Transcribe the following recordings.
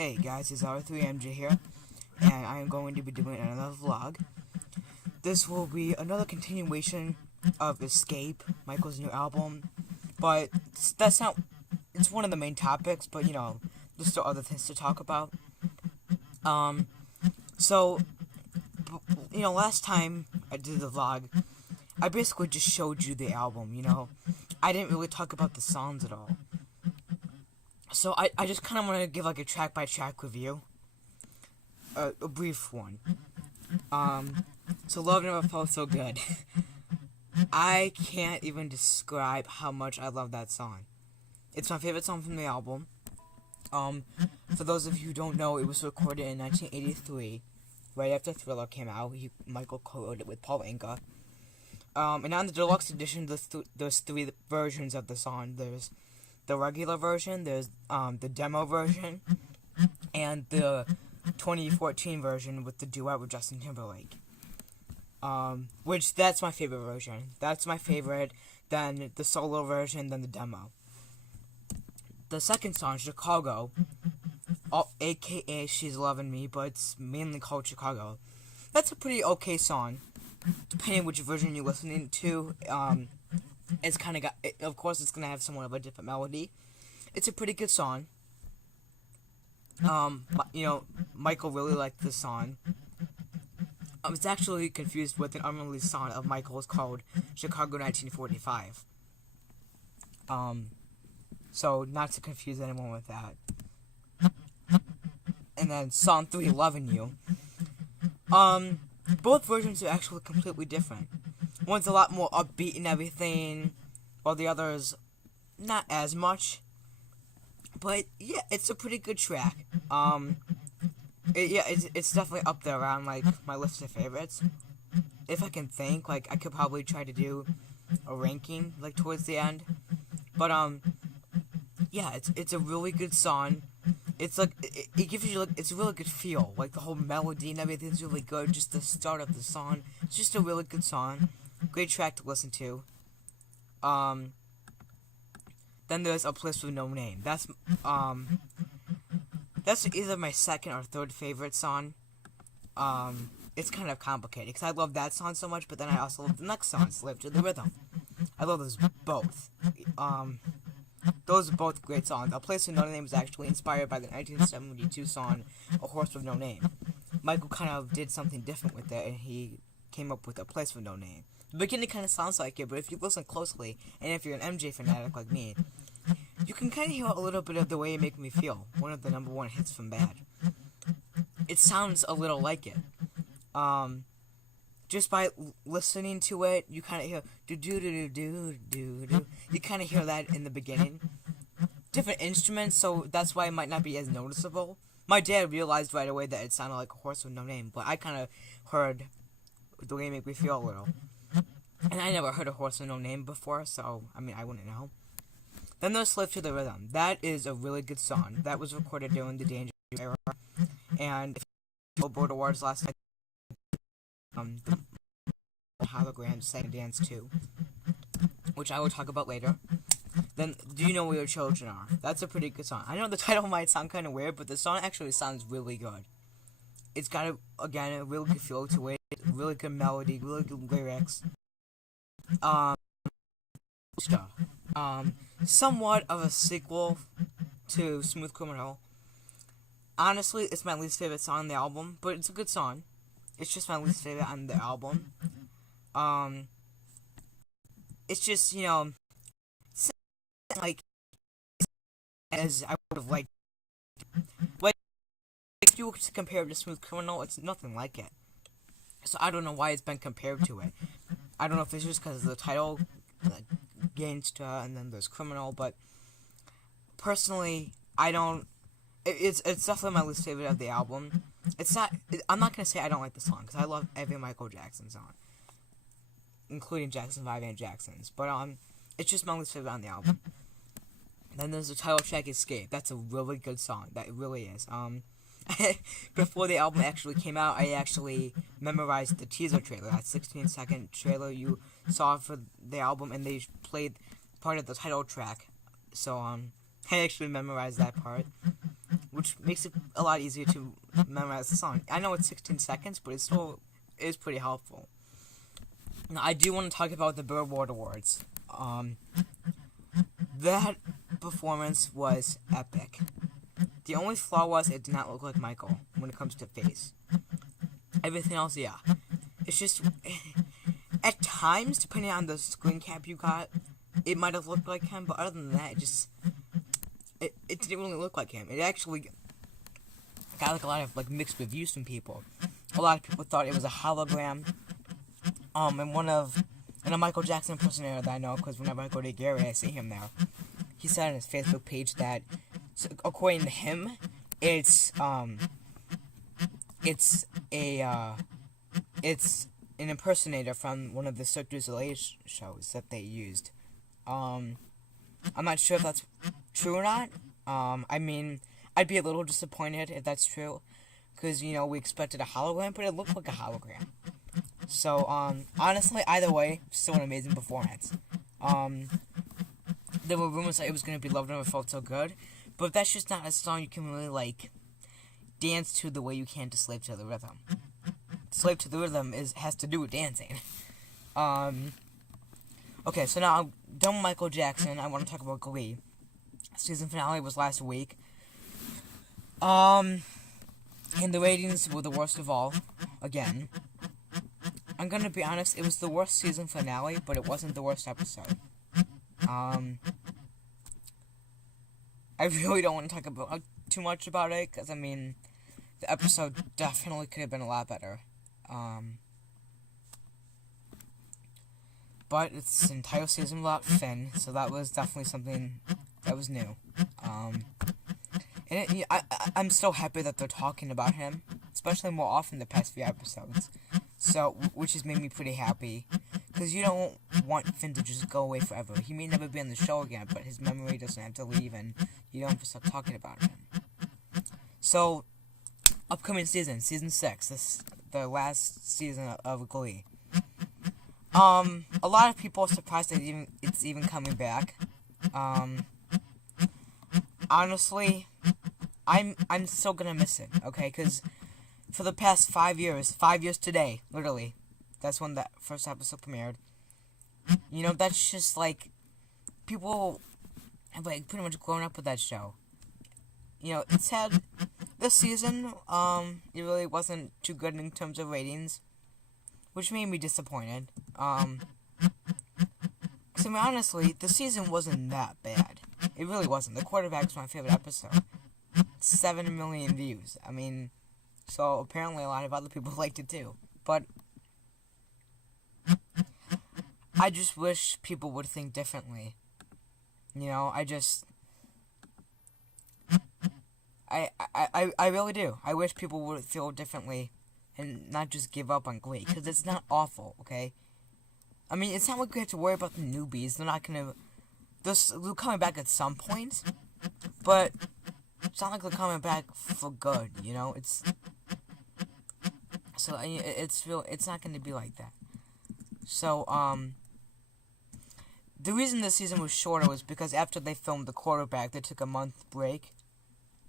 Hey guys, it's R3MJ here, and I am going to be doing another vlog. This will be another continuation of Escape, Michael's new album, but that's not, it's one of the main topics, but you know, there's still other things to talk about. So, you know, last time I did the vlog, I basically just showed you the album, you know. I didn't really talk about the songs at all. So I just kind of want to give like a track by track review, a brief one. So Love Never Felt So Good. I can't even describe how much I love that song. It's my favorite song from the album. For those of you who don't know, it was recorded in 1983, right after Thriller came out. Michael co-wrote it with Paul Anka. And on the deluxe edition, there's three versions of the song. There's the regular version, there's the demo version, and the 2014 version with the duet with Justin Timberlake. Which, that's my favorite version. That's my favorite, then the solo version, then the demo. The second song, Chicago, aka She's Loving Me, but it's mainly called Chicago. That's a pretty okay song, depending which version you're listening to. It's kind of got, of course, it's gonna have somewhat of a different melody. It's a pretty good song. You know, Michael really liked this song. It's actually confused with an unreleased song of Michael's called Chicago 1945. So not to confuse anyone with that. And then song 3, Loving You. Both versions are actually completely different. One's a lot more upbeat and everything, while the other's not as much. But yeah, it's a pretty good track. It's definitely up there around like my list of favorites. If I can think, like I could probably try to do a ranking like towards the end. But yeah, it's a really good song. It's like it gives you like it's a really good feel. Like the whole melody and everything's really good. Just the start of the song. It's just a really good song. Great track to listen to. Then there's A Place With No Name. That's either my second or third favorite song. It's kind of complicated because I love that song so much, but then I also love the next song, Slave to the Rhythm. I love those both. Those are both great songs. A Place With No Name is actually inspired by the 1972 song A Horse With No Name. Michael kind of did something different with it, and he came up with A Place With No Name. The beginning kind of sounds like it, but if you listen closely, and if you're an MJ fanatic like me, you can kind of hear a little bit of The Way You Make Me Feel, one of the #1 hits from Bad. It sounds a little like it. Just by listening to it, you kind of hear do-do-do-do-do-do. You kind of hear that in the beginning. Different instruments, so that's why it might not be as noticeable. My dad realized right away that it sounded like A Horse With No Name, but I kind of heard The Way You Make Me Feel a little. And I never heard A Horse With No Name before, so, I mean, I wouldn't know. Then there's Slave to the Rhythm. That is a really good song. That was recorded during the Danger era. And if you Billboard Awards last night, the Hologram sang Dance 2, which I will talk about later. Then, Do You Know Where Your Children Are? That's a pretty good song. I know the title might sound kind of weird, but the song actually sounds really good. It's got, again, a really good feel to it, really good melody, really good lyrics. Somewhat of a sequel to Smooth Criminal. Honestly, it's my least favorite song on the album, but it's a good song. It's just my least favorite on the album. It's just, you know, like, as I would have liked. Like, if you were to compare it to Smooth Criminal, it's nothing like it. So I don't know why it's been compared to it. I don't know if it's just because of the title, Gangsta, and then there's Criminal, but personally, I don't. It's definitely my least favorite of the album. It's not. I'm not gonna say I don't like the song because I love every Michael Jackson song, including Jackson 5 and Jackson's. But it's just my least favorite on the album. Then there's the title track, Escape. That's a really good song. That really is. Before the album actually came out, I actually memorized the teaser trailer, that 16-second trailer you saw for the album, and they played part of the title track. So, I actually memorized that part. which makes it a lot easier to memorize the song. I know it's 16 seconds, but it still is pretty helpful. Now, I do want to talk about the Billboard Awards. That performance was epic. The only flaw was it did not look like Michael when it comes to face. Everything else, yeah. It's just, at times, depending on the screen cap you got, it might have looked like him, but other than that, it didn't really look like him. It actually got like a lot of like mixed reviews from people. A lot of people thought it was a hologram. And a Michael Jackson impersonator that I know, because whenever I go to Gary, I see him there. He said on his Facebook page that, so according to him, it's an impersonator from one of the Cirque du Soleil shows that they used. I'm not sure if that's true or not. I mean, I'd be a little disappointed if that's true, because, you know, we expected a hologram, but it looked like a hologram. So, honestly, either way, still an amazing performance. There were rumors that it was going to be Love Never Felt So Good, but that's just not a song you can really, like, dance to the way you can to Slave to the Rhythm. Slave to the Rhythm has to do with dancing. Okay, so now I'm done with Michael Jackson. I want to talk about Glee. Season finale was last week. And the ratings were the worst of all. Again. I'm gonna be honest, it was the worst season finale, but it wasn't the worst episode. I really don't want to talk about too much about it, because, I mean, the episode definitely could have been a lot better. But it's an entire season without Finn, so that was definitely something that was new. And I'm still happy that they're talking about him, especially more often the past few episodes. So, which has made me pretty happy, because you don't want Finn to just go away forever. He may never be on the show again, but his memory doesn't have to leave, and you don't have to stop talking about him. So, upcoming season 6, this the last season of Glee. A lot of people are surprised that it's even coming back. Honestly, I'm still gonna miss it, okay? Because for the past 5 years today, literally, that's when that first episode premiered. You know, that's just like, people have like pretty much grown up with that show. You know, it's had, this season, it really wasn't too good in terms of ratings, which made me disappointed. So I mean, honestly, the season wasn't that bad. It really wasn't. The Quarterback's my favorite episode. 7 million views. I mean, so apparently a lot of other people liked it too. But I just wish people would think differently. You know, I really do. I wish people would feel differently and not just give up on Glee, because it's not awful, okay? I mean, it's not like we have to worry about the newbies. They're not gonna, they're coming back at some point, but it's not like they're coming back for good, you know? It's not gonna be like that. So, the reason this season was shorter was because after they filmed The Quarterback, they took a month break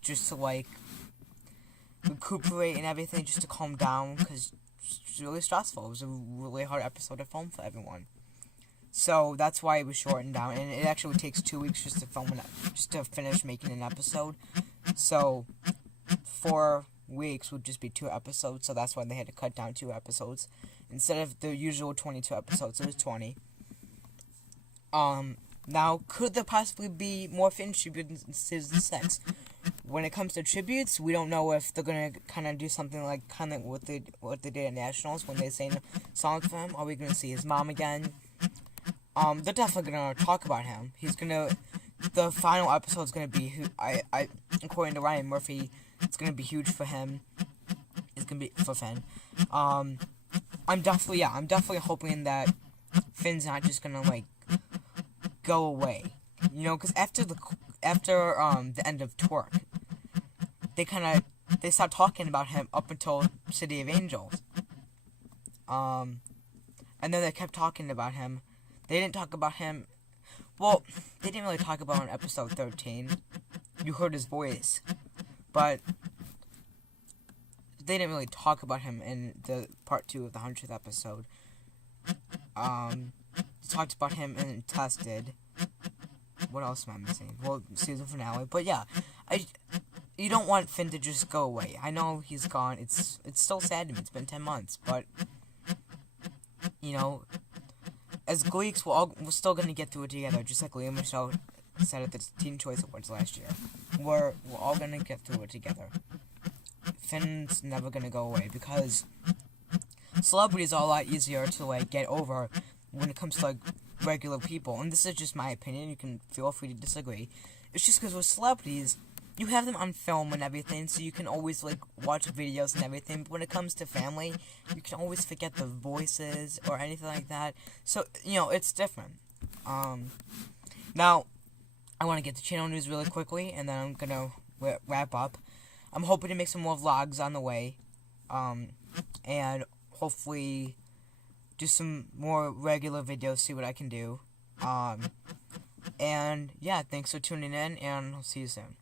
just to, like, recuperate and everything, just to calm down, because it's really stressful. It was a really hard episode to film for everyone. So that's why it was shortened down, and it actually takes 2 weeks just to just to finish making an episode. So 4 weeks would just be 2 episodes, so that's why they had to cut down 2 episodes. Instead of the usual 22 episodes, it was 20. Now, could there possibly be more Finn tributes in season 6? When it comes to tributes, we don't know if they're gonna kind of do something like kind of what they did at Nationals when they sang songs for him. Are we gonna see his mom again? They're definitely gonna talk about him. The final episode's gonna be, according to Ryan Murphy, it's gonna be huge for him. It's gonna be for Finn. I'm definitely hoping that Finn's not just gonna, like, go away. You know, because after the end of Twerk, they stopped talking about him up until City of Angels. And then they kept talking about him. They didn't talk about him. Well, they didn't really talk about him in episode 13. You heard his voice. but they didn't really talk about him in the part 2 of the 100th episode. They talked about him in Tested. What else am I missing? Well, season finale. But yeah, you don't want Finn to just go away. I know he's gone. It's still sad to me. It's been 10 months, but as Gleeks, we're still gonna get through it together. Just like Lea Michele said at the Teen Choice Awards last year. We're all gonna get through it together. Finn's never gonna go away because celebrities are a lot easier to get over when it comes to regular people. And this is just my opinion. You can feel free to disagree. It's just because with celebrities, you have them on film and everything, so you can always watch videos and everything. But when it comes to family, you can always forget the voices or anything like that. So it's different. Now I want to get to channel news really quickly, and then I'm gonna wrap up. I'm hoping to make some more vlogs on the way, and hopefully do some more regular videos, see what I can do. And yeah, thanks for tuning in, and I'll see you soon.